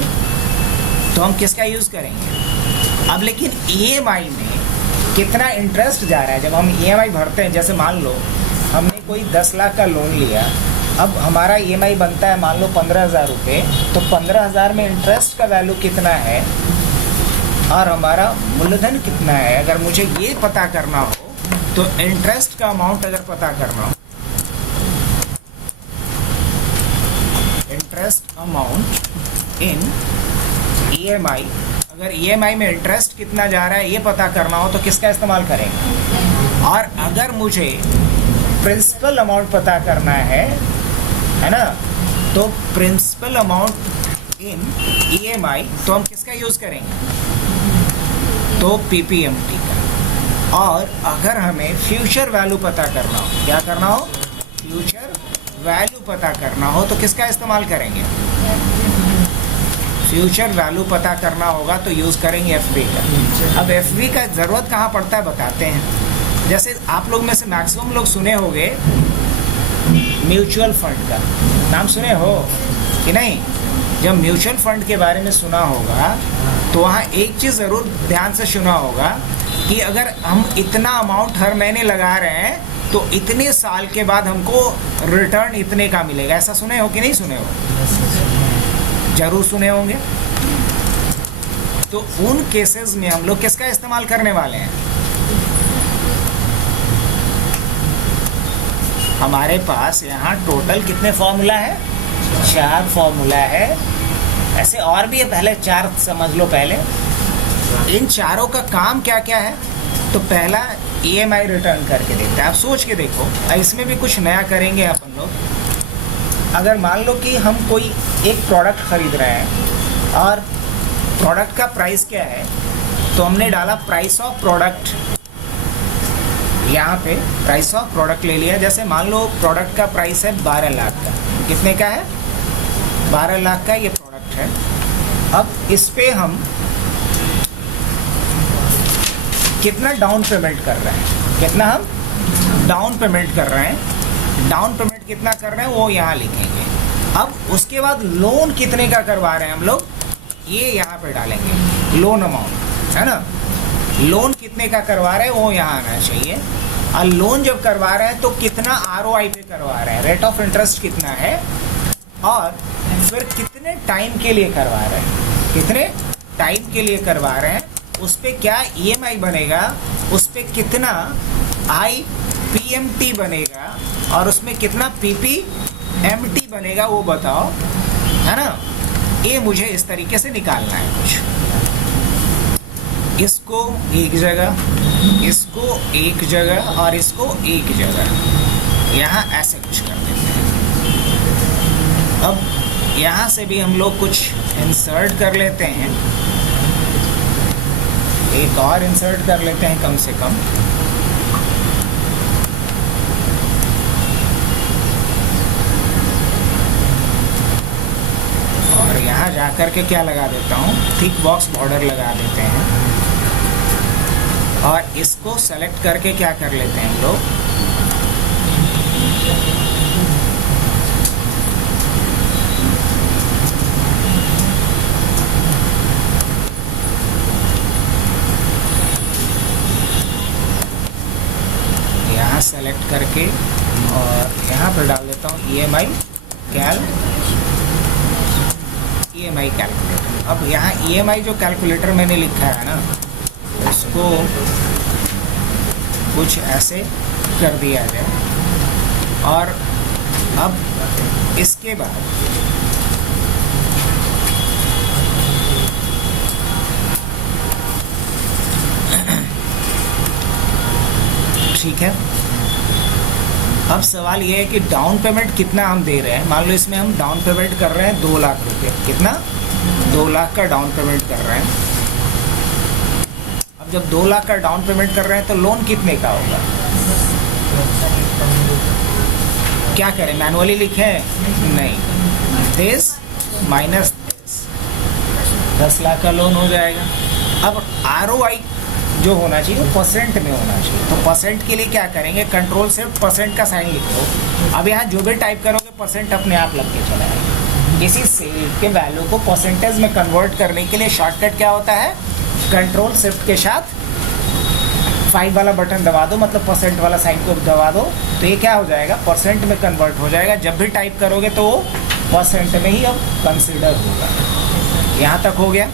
तो हम किसका यूज़ करेंगे। अब लेकिन ईएमआई में कितना इंटरेस्ट जा रहा है, जब हम ईएमआई भरते हैं, जैसे मान लो हमने कोई 10 लाख का लोन लिया, अब हमारा ईएमआई बनता है मान लो 15,000 रुपये, तो 15,000 में इंटरेस्ट का वैल्यू कितना है और हमारा मूलधन कितना है। अगर मुझे ये पता करना हो तो इंटरेस्ट का अमाउंट अगर पता करना हो, इंटरेस्ट अमाउंट इन ईएमआई, अगर ईएमआई में इंटरेस्ट कितना जा रहा है ये पता करना हो तो किसका इस्तेमाल करेंगे। और अगर मुझे प्रिंसिपल अमाउंट पता करना है ना, तो प्रिंसिपल अमाउंट इन EMI तो हम किसका यूज करेंगे, तो PPMT का। और अगर हमें फ्यूचर वैल्यू पता करना हो, क्या करना हो, फ्यूचर वैल्यू पता करना हो, तो किसका इस्तेमाल करेंगे, फ्यूचर वैल्यू पता करना होगा तो यूज करेंगे FV का। अब FV का जरूरत कहाँ पड़ता है बताते हैं। जैसे आप लोग में से मैक्सिमम लोग सुने होंगे म्यूचुअल फंड का नाम, सुने हो कि नहीं। जब म्यूचुअल फंड के बारे में सुना होगा तो वहाँ एक चीज़ ज़रूर ध्यान से सुना होगा कि अगर हम इतना अमाउंट हर महीने लगा रहे हैं तो इतने साल के बाद हमको रिटर्न इतने का मिलेगा। ऐसा सुने हो कि नहीं सुने हो, जरूर सुने होंगे। तो उन केसेस में हम लोग किसका इस्तेमाल करने वाले हैं, हमारे पास यहाँ टोटल कितने फॉर्मूला है, 4 फॉर्मूला है। ऐसे और भी है, पहले 4 समझ लो। पहले इन चारों का काम क्या क्या है, तो पहला EMI रिटर्न करके देखते हैं। आप सोच के देखो, इसमें भी कुछ नया करेंगे अपन लोग। अगर मान लो कि हम कोई एक प्रोडक्ट खरीद रहे हैं और प्रोडक्ट का प्राइस क्या है, तो हमने डाला प्राइस ऑफ प्रोडक्ट, यहाँ पे प्राइस ऑफ प्रोडक्ट ले लिया। जैसे मान लो प्रोडक्ट का प्राइस है 12 लाख का, कितने का है, 12 लाख का ये प्रोडक्ट है। अब इस पे हम कितना डाउन पेमेंट कर रहे हैं, कितना हम डाउन पेमेंट कर रहे हैं, डाउन पेमेंट कितना कर रहे हैं वो यहाँ लिखेंगे। अब उसके बाद लोन कितने का करवा रहे हैं हम लोग, ये यहाँ पे डालेंगे, लोन अमाउंट है ना, लोन कितने का करवा रहे हैं वो यहाँ आना चाहिए। और लोन जब करवा रहे हैं तो कितना ROI पे करवा रहे हैं, रेट ऑफ इंटरेस्ट कितना है, और फिर कितने टाइम के लिए करवा रहे हैं, कितने टाइम के लिए करवा रहे हैं, उस पर क्या EMI बनेगा, उस पर कितना IPMT बनेगा, और उसमें कितना PPMT बनेगा वो बताओ, है ना। ये मुझे इस तरीके से निकालना है कुछ, इसको एक जगह, इसको एक जगह, और इसको एक जगह, यहाँ ऐसे कुछ कर देते हैं। अब यहाँ से भी हम लोग कुछ इंसर्ट कर लेते हैं, एक और इंसर्ट कर लेते हैं कम से कम। और यहाँ जाकर के क्या लगा देता हूँ, थिक बॉक्स बॉर्डर लगा देते हैं। और इसको सेलेक्ट करके क्या कर लेते हैं हम लोग, यहाँ सेलेक्ट करके और यहाँ पर डाल देता हूँ EMI कैलकुलेटर। अब यहाँ EMI जो कैलकुलेटर मैंने लिखा है ना, उसको कुछ ऐसे कर दिया जाए। और अब इसके बाद ठीक है, अब सवाल ये है कि डाउन पेमेंट कितना हम दे रहे हैं। मान लो इसमें हम डाउन पेमेंट कर रहे हैं 2 लाख रुपये, कितना, 2 लाख का डाउन पेमेंट कर रहे हैं। जब 2 लाख का डाउन पेमेंट कर रहे हैं तो लोन कितने का होगा, क्या करें, मैनुअली लिखें, नहीं, दिस माइनस दिस, 10 लाख का लोन हो जाएगा। अब ROI जो होना चाहिए वो परसेंट में होना चाहिए, तो परसेंट के लिए क्या करेंगे, कंट्रोल से परसेंट का साइन लिख दो। अब यहाँ जो भी टाइप करोगे परसेंट अपने आप लग के चला आएगा। इसी सेल के वैल्यू को परसेंटेज में कन्वर्ट करने के लिए शॉर्टकट क्या होता है, कंट्रोल शिफ्ट के साथ 5 वाला बटन दबा दो, मतलब परसेंट वाला साइन को दबा दो, तो ये क्या हो जाएगा, परसेंट में कन्वर्ट हो जाएगा। जब भी टाइप करोगे तो वो परसेंट में ही अब कंसिडर होगा। यहाँ तक हो गया।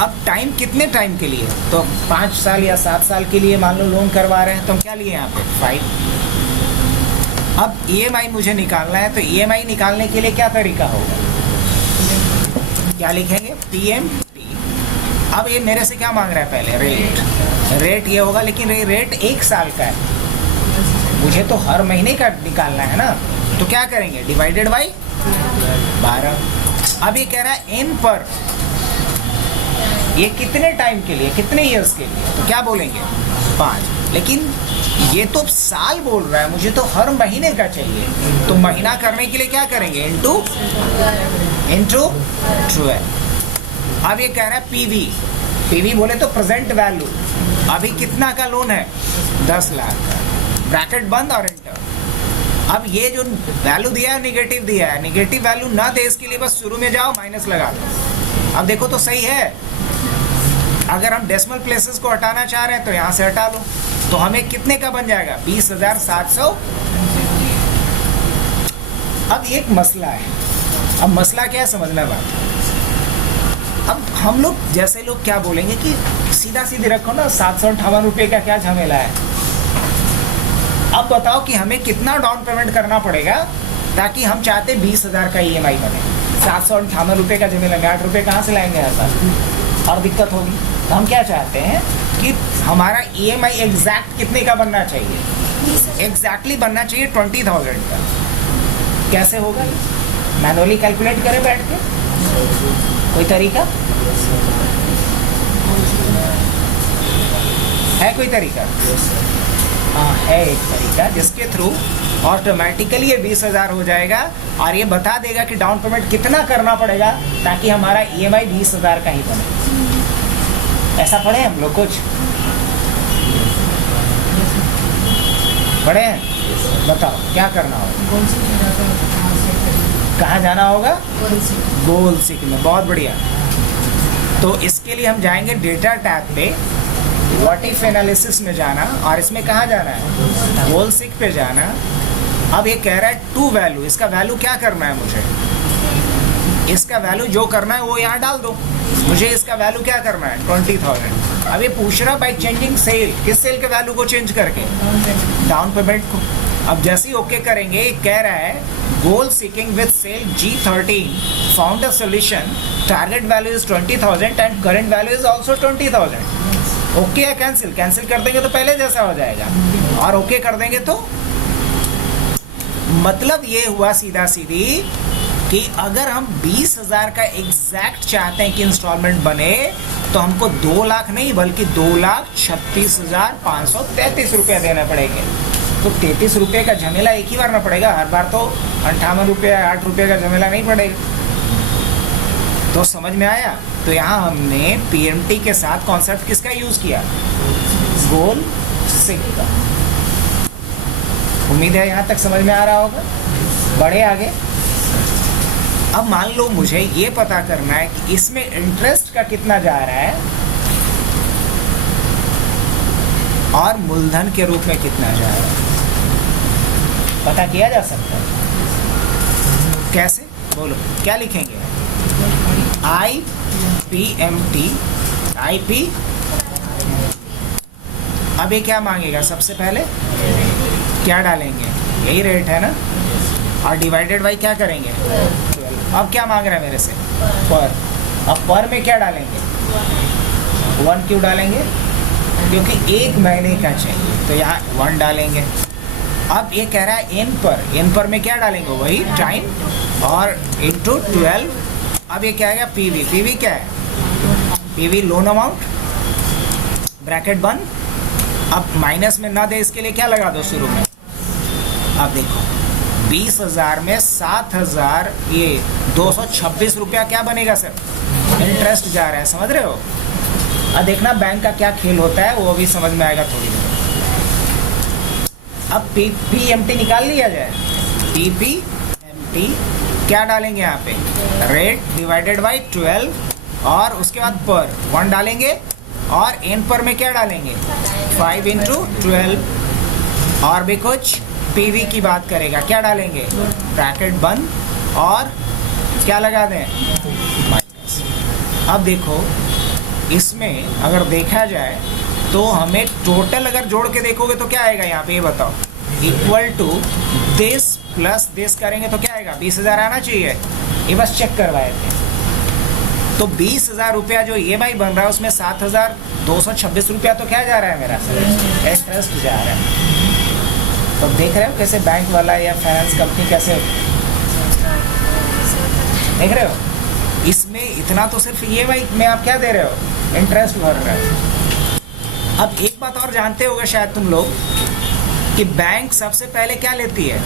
अब टाइम कितने टाइम के लिए, तो 5 साल या 7 साल के लिए मान लो लोन करवा रहे हैं, तो हम क्या लिए यहाँ पे 5। अब EMI मुझे निकालना है, तो EMI निकालने के लिए क्या तरीका होगा, क्या लिखेंगे, PMT। अब ये मेरे से क्या मांग रहा है, पहले रेट ये होगा, लेकिन ये रेट 1 साल का है, मुझे तो हर महीने का निकालना है ना, तो क्या करेंगे, डिवाइडेड बाई 12। अब ये कह रहा है n पर, ये कितने टाइम के लिए, कितने ईयर्स के लिए, तो क्या बोलेंगे 5। लेकिन ये तो साल बोल रहा है, मुझे तो हर महीने का चाहिए, तो महीना करने के लिए क्या करेंगे, इंटू 12। अब ये कह रहा है पीवी बोले तो प्रेजेंट वैल्यू, अभी कितना का लोन है, 10 लाख का, ब्रैकेट बंद और एंटर। अब ये जो वैल्यू दिया है निगेटिव दिया है, निगेटिव वैल्यू ना दे इसके लिए बस शुरू में जाओ माइनस लगा दो। अब देखो तो सही है, अगर हम डेसिमल प्लेसेस को हटाना चाह रहे हैं तो यहाँ से हटा लो, तो हमें कितने का बन जाएगा, 20,700। अब एक मसला है, अब मसला क्या है समझना बात। अब हम लोग जैसे लोग क्या बोलेंगे कि सीधा सीधे रखो ना, 758 रुपये का क्या झमेला है। अब बताओ कि हमें कितना डाउन पेमेंट करना पड़ेगा ताकि हम चाहते 20,000 का EMI बने। 758 रुपये का झमेला में 8 रुपये कहाँ से लाएंगे हर साल, और दिक्कत होगी। तो हम क्या चाहते हैं कि हमारा EMI एग्जैक्ट कितने का बनना चाहिए, एग्जैक्टली बनना चाहिए 20,000 का। कैसे होगा, मैनुअली कैलकुलेट करें बैठ के, कोई तरीका है, कोई तरीका? हाँ है एक तरीका, जिसके थ्रू ऑटोमेटिकली ये 20,000 हो जाएगा और ये बता देगा कि डाउन पेमेंट कितना करना पड़ेगा ताकि हमारा EMI 20,000 का ही बने। ऐसा पढ़े हम लोग, कुछ पढ़े हैं? बताओ क्या करना होगा, कहाँ जाना होगा, गोल सीक में। बहुत बढ़िया। तो इसके लिए हम जाएंगे डेटा टैब पे, व्हाट इफ एनालिसिस में जाना, और इसमें कहाँ जाना है, गोल सीक पे जाना। अब ये कह रहा है टू वैल्यू, इसका वैल्यू क्या करना है मुझे, इसका वैल्यू जो करना है वो यहाँ डाल दो। मुझे इसका वैल्यू क्या करना है, 20,000। अब ये पूछ रहा बाई चेंजिंग सेल, किस सेल के वैल्यू को चेंज करके, डाउन पेमेंट को। अब जैसे ही ओके करेंगे, कह रहा है goal seeking with cell G13 found a solution, target value is 20,000 and current value is also 20,000। Okay या कैंसिल, कैंसिल कर देंगे तो पहले जैसा हो जाएगा, और ओके कर देंगे तो मतलब ये हुआ सीधा सीधी कि अगर हम 20,000 का एग्जैक्ट चाहते हैं कि इंस्टॉलमेंट बने, तो हमको 2 लाख नहीं बल्कि 2,36,533 रुपया देना पड़ेंगे। तो 33 रुपये का झमेला एक ही बार ना पड़ेगा, हर बार तो 58 रुपये 8 रुपये का झमेला नहीं पड़ेगा। तो समझ में आया? तो यहाँ हमने PMT के साथ कॉन्सेप्ट किसका यूज किया, गोल सीक का। उम्मीद है यहाँ तक समझ में आ रहा होगा। बढ़े आगे। अब मान लो मुझे ये पता करना है कि इसमें इंटरेस्ट का कितना जा रहा है और मूलधन के रूप में कितना जा रहा है, पता किया जा सकता है। कैसे, बोलो क्या लिखेंगे, IPMT IP। अब ये क्या मांगेगा, सबसे पहले क्या डालेंगे, यही रेट है ना, और डिवाइडेड बाई क्या करेंगे, अब क्या मांग रहा है मेरे से, पर। अब पर में क्या डालेंगे, 1 क्यों डालेंगे, क्योंकि एक महीने का चाहिए, तो यहाँ 1 डालेंगे। अब ये कह रहा है एन पर में क्या डालेंगे, वही टाइम और इंटू 12। अब ये क्या आएगा, पीवी क्या है, पीवी लोन अमाउंट, ब्रैकेट बंद। अब माइनस में ना दे इसके लिए क्या लगा दो शुरू में। अब देखो 20,000 में 7,000, ये 226 रुपया क्या बनेगा सर, इंटरेस्ट जा रहा है, समझ रहे हो। अब देखना बैंक का क्या खेल होता है, वो भी समझ में आएगा थोड़ी देर। अब PMT निकाल लिया जाए, PMT क्या डालेंगे यहाँ पे, रेट डिवाइडेड बाई 12, और उसके बाद पर 1 डालेंगे, और एन पर में क्या डालेंगे, 5 इंटू 12, और भी कुछ PV की बात करेगा, क्या डालेंगे, ब्रैकेट बंद, और क्या लगा दें, माइनस। अब देखो इसमें अगर देखा जाए तो हमें टोटल अगर जोड़ के देखोगे तो क्या आएगा यहाँ पे, ये बताओ, equal to this plus this करेंगे तो क्या आएगा, 20,000 आना चाहिए। ये बस चेक करवाए थे। तो 20,000 रुपया जो EMI बन रहा है उसमें 7,226 रुपया तो क्या जा रहा है मेरा, इंटरेस्ट जा रहा है। तो देख रहे हो कैसे बैंक वाला या फाइनेंस कंपनी कैसे, देख रहे हो, इसमें इतना तो सिर्फ EMI में आप क्या दे रहे हो, इंटरेस्ट भर रहे हो। अब एक बात और जानते होगे शायद तुम लोग कि बैंक सबसे पहले क्या लेती है,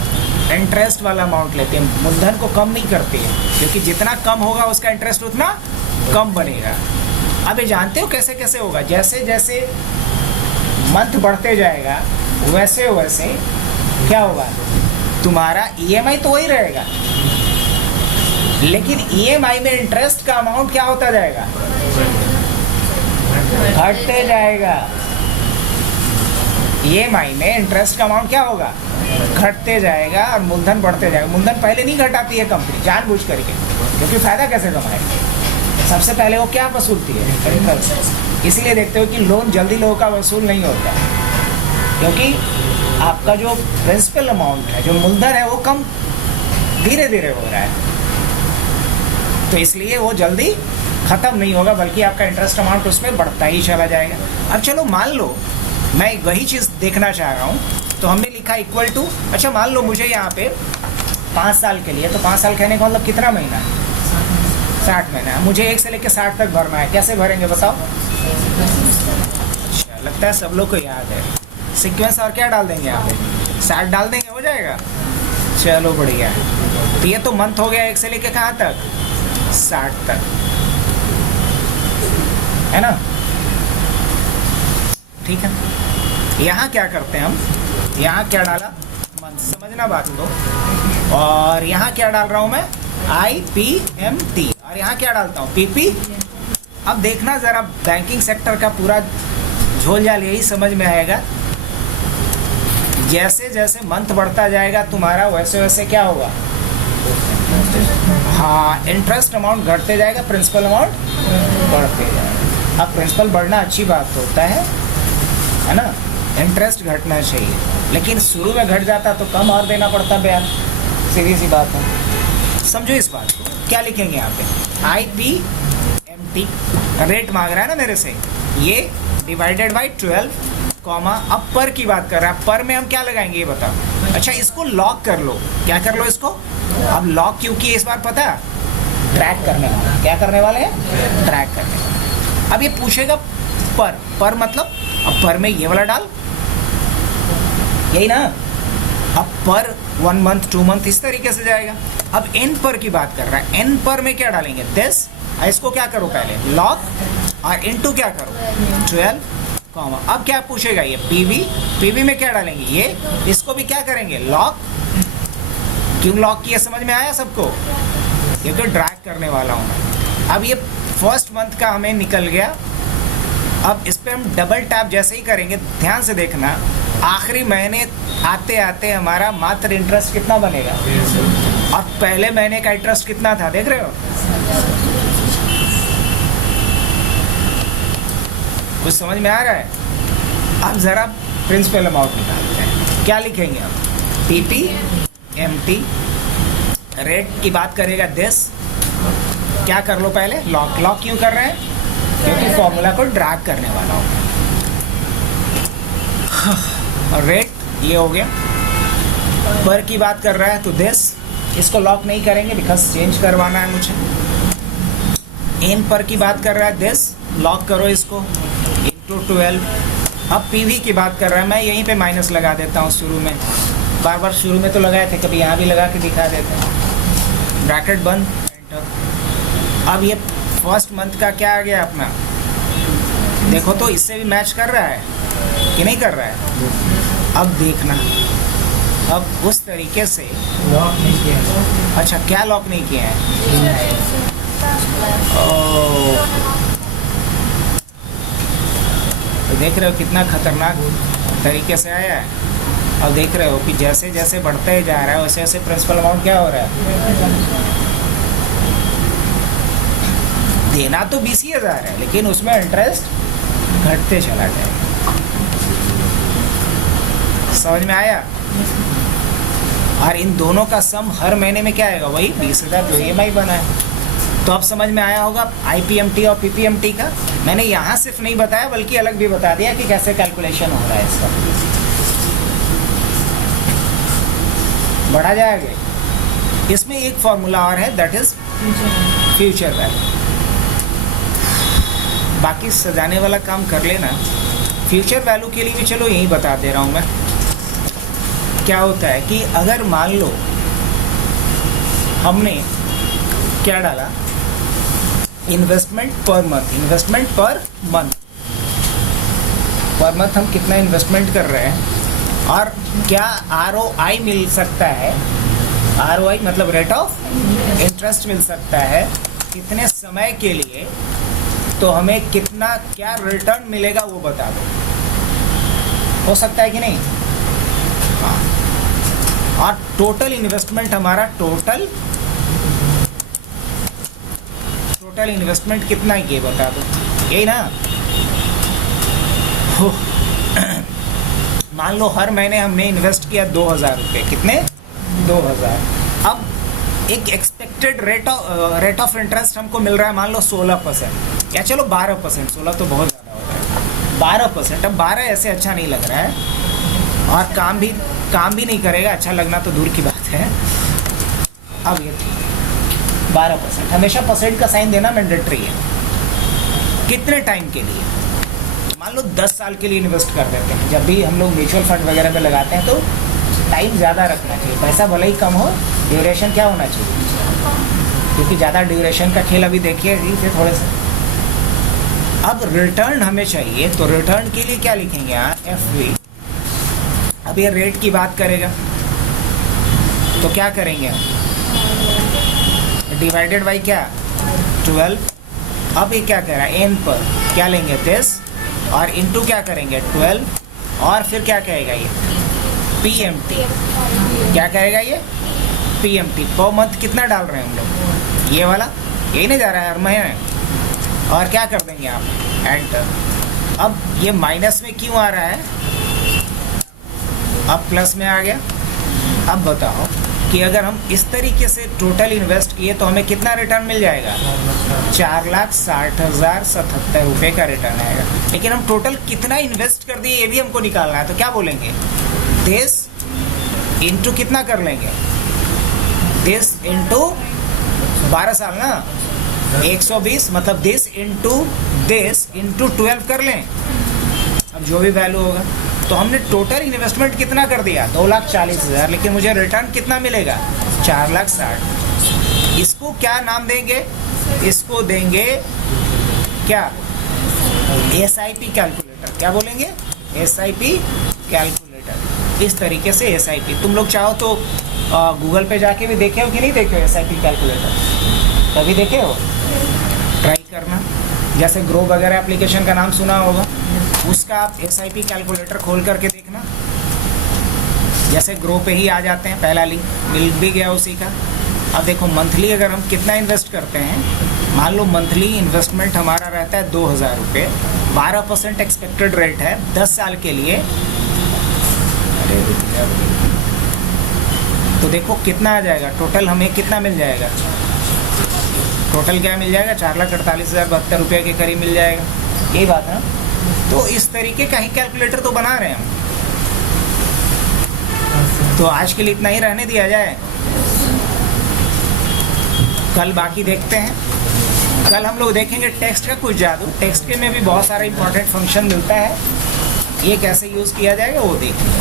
इंटरेस्ट वाला अमाउंट लेती है, मूलधन को कम नहीं करती है, क्योंकि जितना कम होगा उसका इंटरेस्ट उतना कम बनेगा। अब ये जानते हो कैसे कैसे होगा, जैसे जैसे मंथ बढ़ते जाएगा वैसे वैसे क्या होगा, तुम्हारा EMI तो वही रहेगा, लेकिन EMI में इंटरेस्ट का अमाउंट क्या होता जाएगा, घटते जाएगा। EMI में इंटरेस्ट का अमाउंट क्या होगा, घटते जाएगा और मूलधन बढ़ते जाएगा। मूलधन पहले नहीं घटाती है कंपनी जानबूझ करके, क्योंकि फायदा कैसे कमाएगी, सबसे पहले वो क्या वसूलती है, इंटरेस्ट। इसलिए देखते हो कि लोन जल्दी लोगों का वसूल नहीं होता, क्योंकि आपका जो प्रिंसिपल अमाउंट है, जो मूलधन है, वो कम धीरे धीरे हो रहा है, तो इसलिए वो जल्दी ख़त्म नहीं होगा, बल्कि आपका इंटरेस्ट अमाउंट उसमें बढ़ता ही चला जाएगा। अब चलो मान लो मैं वही चीज़ देखना चाह रहा हूँ, तो हमने लिखा इक्वल टू, अच्छा मान लो मुझे यहाँ पे 5 साल के लिए, तो 5 साल कहने का मतलब कितना महीना, 60 महीना, मुझे 1 से लेकर 60 तक भरना है। कैसे भरेंगे बताओ? अच्छा, लगता है सब लोग को याद है। सीक्वेंस और क्या डाल देंगे यहाँ पे, 60 डाल देंगे, हो जाएगा। चलो बढ़िया। तो ये तो मंथ हो गया 1 से लेकर कहाँ तक, 60 तक, है ना, ठीक है। यहाँ क्या करते हैं हम, यहाँ क्या डाला, मंथ, समझना बात को, और यहाँ क्या डाल रहा हूँ मैं, IPMT, और यहाँ क्या डालता हूँ, PP। अब देखना ज़रा, बैंकिंग सेक्टर का पूरा झोल झाल यही समझ में आएगा, जैसे जैसे मंथ बढ़ता जाएगा तुम्हारा, वैसे वैसे क्या होगा, हाँ, इंटरेस्ट अमाउंट घटते जाएगा, प्रिंसिपल अमाउंट बढ़ते जाएगा। अब प्रिंसिपल बढ़ना अच्छी बात होता है ना, इंटरेस्ट घटना चाहिए, लेकिन शुरू में घट जाता तो कम और देना पड़ता ब्याज, सीधी सी बात है। समझो इस बात को, क्या लिखेंगे यहाँ पे, IPMT, रेट मांग रहा है ना मेरे से, ये डिवाइडेड बाई 12, कॉमा, अब पर की बात कर रहा है, पर में हम क्या लगाएंगे ये बताओ। अच्छा, इसको लॉक कर लो, क्या कर लो इसको, अब लॉक क्यों किए इस बार पता है, ट्रैक करने वाला, क्या करने वाले हैं, ट्रैक करने वाला। अब ये पूछेगा पर मतलब, अब पर में ये वाला डाल, यही ना, अब पर 1 मंथ 2 मंथ इस तरीके से जाएगा। अब एन पर की बात कर रहा है, एन पर में क्या डालेंगे, 10, इसको क्या करो पहले लॉक, और इनटू क्या करो 12, कॉमा, अब क्या पूछेगा ये पीवी में क्या डालेंगे, ये इसको भी क्या करेंगे लॉक। क्यों लॉक किया समझ में आया सबको, क्योंकि ड्रैग करने वाला हूँ मैं। अब ये फर्स्ट मंथ का हमें निकल गया, अब इस पर हम डबल टैप जैसे ही करेंगे, ध्यान से देखना, आखिरी महीने आते आते हमारा मात्र इंटरेस्ट कितना बनेगा, और पहले महीने का इंटरेस्ट कितना था, देख रहे हो, कुछ समझ में आ रहा है। अब ज़रा प्रिंसिपल अमाउंट निकालते हैं, क्या लिखेंगे हम, PPMT, रेट की बात करेगा 10, क्या कर लो पहले लॉक, लॉक क्यों कर रहे हैं, क्योंकि फॉर्मूला को ड्रैग करने वाला हूँ। और रेट ये हो गया, पर की बात कर रहा है तो 10, इसको लॉक नहीं करेंगे बिकॉज चेंज करवाना है मुझे। एन पर की बात कर रहा है 10, लॉक करो इसको, इंटू 12। अब पीवी की बात कर रहा है, मैं यहीं पे माइनस लगा देता हूँ शुरू में, बार बार शुरू में तो लगाए थे, कभी यहाँ भी लगा के दिखा देते हैं, ब्रैकेट बंद, एंटर। अब ये फर्स्ट मंथ का क्या आ गया अपना, देखो तो इससे भी मैच कर रहा है कि नहीं कर रहा है। अब देखना, अब उस तरीके से लॉक नहीं किया है। अच्छा, क्या लॉक नहीं किया है, तो देख रहे हो कितना खतरनाक तरीके से आया है। अब देख रहे हो कि जैसे जैसे बढ़ते ही जा रहा है वैसे वैसे प्रिंसिपल अमाउंट क्या हो रहा है, देना तो 20,000 है, लेकिन उसमें इंटरेस्ट घटते चला जाएगा। समझ में आया। और इन दोनों का सम हर महीने में क्या आएगा, वही 20,000 जो EMI बना है। तो अब समझ में आया होगा IPMT और PPMT का। मैंने यहाँ सिर्फ नहीं बताया बल्कि अलग भी बता दिया कि कैसे कैलकुलेशन हो रहा है इसका। बढ़ा जाएगा। इसमें एक फॉर्मूला और है, दैट इज फ्यूचर वैल्यू। बाकी सजाने वाला काम कर लेना। फ्यूचर वैल्यू के लिए भी चलो यही बता दे रहा हूँ मैं। क्या होता है कि अगर मान लो हमने क्या डाला, investment per month, investment per month, per month हम कितना इन्वेस्टमेंट कर रहे हैं और क्या ROI मिल सकता है। ROI मतलब रेट ऑफ इंटरेस्ट मिल सकता है कितने समय के लिए, तो हमें कितना क्या रिटर्न मिलेगा वो बता दो। हो सकता है कि नहीं? हाँ। और टोटल इन्वेस्टमेंट हमारा टोटल इन्वेस्टमेंट कितना है ये बता दो, यही ना। मान लो हर महीने हमने इन्वेस्ट किया 2000 रुपये, कितने? 2000। अब एक एक्सपेक्टेड रेट ऑफ इंटरेस्ट हमको मिल रहा है मान लो 16% या चलो 12%, 16 तो बहुत ज़्यादा हो रहा है, 12%। अब 12 ऐसे अच्छा नहीं लग रहा है और काम भी नहीं करेगा, अच्छा लगना तो दूर की बात है। अब ये 12%, हमेशा परसेंट का साइन देना मैंडेटरी है। कितने टाइम के लिए? मान लो 10 साल के लिए इन्वेस्ट कर देते हैं। जब भी हम लोग म्यूचुअल फंड वगैरह में लगाते हैं तो टाइम ज़्यादा रखना चाहिए, पैसा भले ही कम हो, ड्यूरेशन क्या होना चाहिए, क्योंकि ज़्यादा ड्यूरेशन का खेल अभी देखिए फिर थोड़े से। अब रिटर्न हमें चाहिए, तो रिटर्न के लिए क्या लिखेंगे यहाँ? FV। अब ये रेट की बात करेगा तो क्या करेंगे हम? डिवाइडेड बाई क्या? 12। अब ये क्या कह रहा है? N पर क्या लेंगे? 10 और इंटू क्या करेंगे? 12 और फिर क्या कहेगा ये? PMT। क्या कहेगा ये? PMT। पर मंथ कितना डाल रहे हैं हम लोग? ये वाला, यही नहीं जा रहा है हर महीने। और क्या कर देंगे आप? एंटर। अब ये माइनस में क्यों आ रहा है? अब प्लस में आ गया। अब बताओ कि अगर हम इस तरीके से टोटल इन्वेस्ट किए तो हमें कितना रिटर्न मिल जाएगा? 4,60,077 रुपये का रिटर्न आएगा। लेकिन हम टोटल कितना इन्वेस्ट कर दिए ये भी हमको निकालना है, तो क्या बोलेंगे? 10 इंटू कितना कर लेंगे? 10 इंटू 12 साल ना, 120, मतलब 10 इंटू 12 कर लें। अब जो भी वैल्यू होगा, तो हमने टोटल इन्वेस्टमेंट कितना कर दिया? 2,40,000, लेकिन मुझे रिटर्न कितना मिलेगा? 4,60,000। इसको क्या नाम देंगे? इसको देंगे क्या? SIP calculator. क्या बोलेंगे? SIP calculator. इस तरीके से SIP, तुम लोग चाहो तो गूगल पे जाके भी देखे हो कि नहीं देखे हो SIP कैलकुलेटर? कभी देखे हो? ट्राई करना। जैसे ग्रो वगैरह एप्लीकेशन का नाम सुना होगा, उसका आप SIP कैलकुलेटर खोल करके देखना। जैसे ग्रो पे ही आ जाते हैं, पहला लिंक मिल भी गया उसी का। अब देखो मंथली अगर हम कितना इन्वेस्ट करते हैं, मान लो मंथली इन्वेस्टमेंट हमारा रहता है 2,000 रुपये, 12% एक्सपेक्टेड रेट है 10 साल के लिए। अरे तो देखो कितना आ जाएगा टोटल, हमें कितना मिल जाएगा? टोटल क्या मिल जाएगा? 4,48,072 रुपये के करीब मिल जाएगा। यही बात है। तो इस तरीके का ही कैलकुलेटर तो बना रहे हैं हम। तो आज के लिए इतना ही रहने दिया जाए, कल बाकी देखते हैं। कल हम लोग देखेंगे टेक्स्ट का कुछ जादू। टेक्स्ट के में भी बहुत सारा इंपॉर्टेंट फंक्शन मिलता है, ये कैसे यूज़ किया जाएगा वो देखेंगे।